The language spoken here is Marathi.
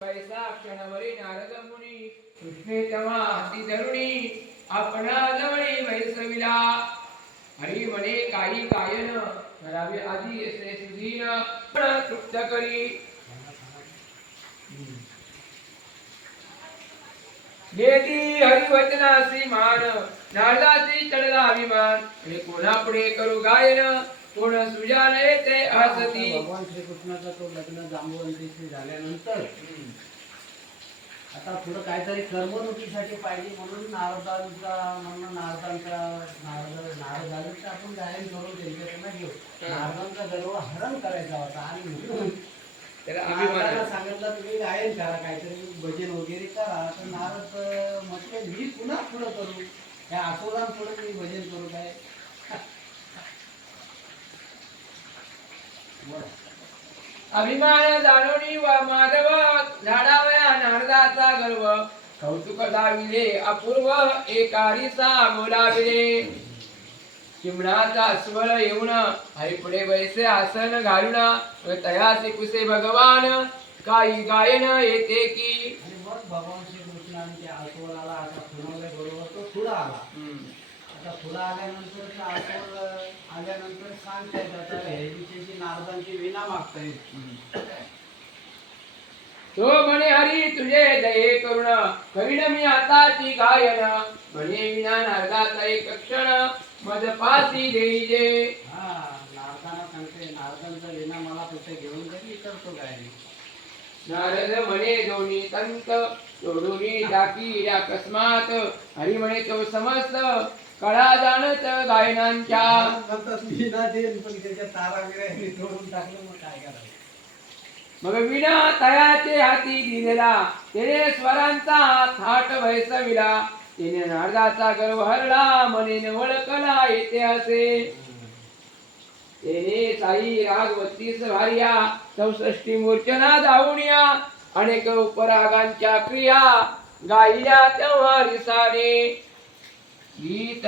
पैसा क्षणवरी नारद मुनी कृष्णे हाती धरुणी आपणा जवळी वैसविला. हरी म्हणे काही करावे आधी असे सुधीन. पण तृप्त करी. घेती हरिवचनासी मान नारदासी चढला अभिमान. हे कोणापुढे करू गायन. कोण सुजान येते हसती भगवान श्रीकृष्णाचा तो लग्न जांबुवंतीशी झाल्यानंतर आता पुढं काहीतरी करमणुकीसाठी पाहिजे म्हणून नारदांचा म्हणून नारदांचा नारद नारद झाले तर आपण गायन करून त्यांच्याकडनं घेऊ. नारदांचा गर्व हरण करायचा होता. आणि म्हणून. सांगितलं तुम्ही गायन करा काहीतरी भजन वगैरे करा. तर नारद म्हटले मी पुन्हा पुढं करू. या आठवड्यापुढे मी भजन करू काय? अभिमान जाणूनी व माधव झाडावया नारदाचा गर्व. कौतुक दाविले अपूर्व एकारीसा बोलाविले चिमणाचा स्वर येऊन हरिपुढे वैसे आसन घालून व तयाचे कुसे भगवान काही गायन येते की. भगवान श्रीकृष्णाने त्या आसवराला आता बरोबर तो पुढं आला. आता आल्यानंतर आल्यानंतर आता नारदांची विना मागतायत तो म्हणे हरी तुझे दये करुण करीन मी आताची गायन. म्हणे विना नारदाचा एक क्षण मज पासी देईजे. हा नारदांना सांगते नारदांचा विना मला कुठे घेऊन तरी करतो काय नारद म्हणे दोन्ही तंत सोडून टाकी अकस्मात हरी म्हणे तो समस्त कळा जाणत गायनांच्या. मग विना तयाचे हाती दिलेला त्याने स्वरांचा थाट वैसविला त्याने नारदाचा गर्व हरला मने ओळखला येते असे. तेने साई राग बत्तीस भार्या चौसष्टी मूर्छना धावूनिया अनेक उपरागांच्या क्रिया गायल्या तेव्हा रिसाने गीत